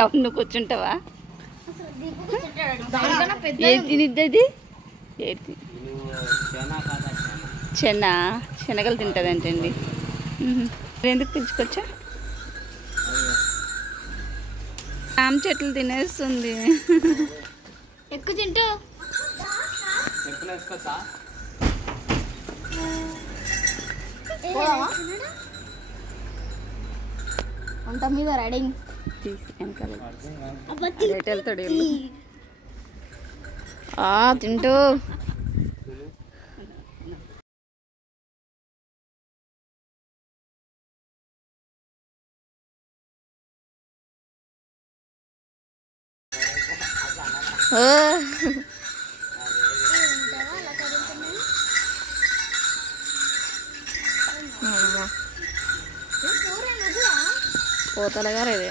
ఎవరు నువ్వు కూర్చుంటావా? ఏది తినిద్ది? ఏది శనగలు తింటుందంటండి. ఎందుకు పిలుచుకొచ్చా? జామ చెట్లు తినేస్తుంది. ఎక్కువ తింటూ వంట మీద రెడింగ్ తింటూ పోతలగా రేదే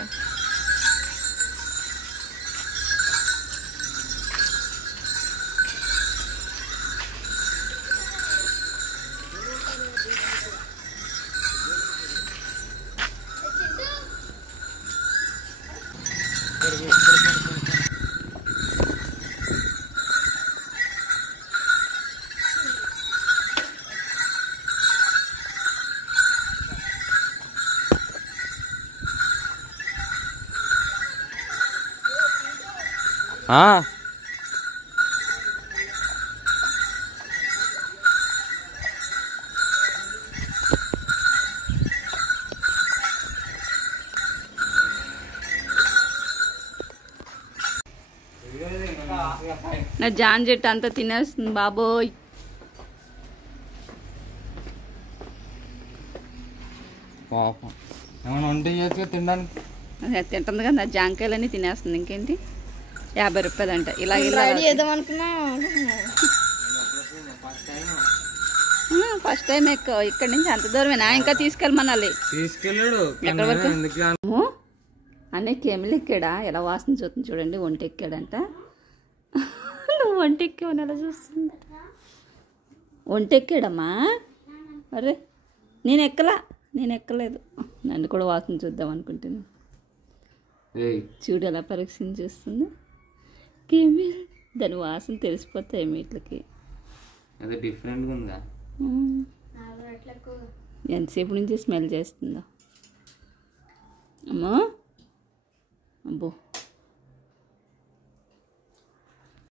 నా జాన్ చెట్టు అంతా తినేస్తుంది బాబోయ్. తింటుంది కదా, నా జాంకాయలన్నీ తినేస్తుంది. ఇంకేంటి 50 రూపాయలు అంట. ఇలా ఫస్ట్ టైం ఎక్కువ ఇక్కడ నుంచి అంత దూరమేనా? ఇంకా తీసుకెళ్ళమనాలి. ఎక్కడి వరకు అన్నీ కెమిల్ ఎక్కాడా? ఎలా వాసన చూస్తుంది చూడండి. ఒంటి ఎక్కాడంట. నువ్వు ఒంటి ఎక్కావని ఎలా చూస్తుంది? ఒంటి ఎక్కాడమ్మా. అరే నేను ఎక్కలేదు. నన్ను కూడా వాసన చూద్దాం అనుకుంటున్నాను. చూడు ఎలా పరీక్షణ చేస్తుంది. కెమిల్ దాని వాసన తెలిసిపోతాయి వీటికి. ఎంతసేపు నుంచి స్మెల్ చేస్తుందో అమ్మా. అబ్బో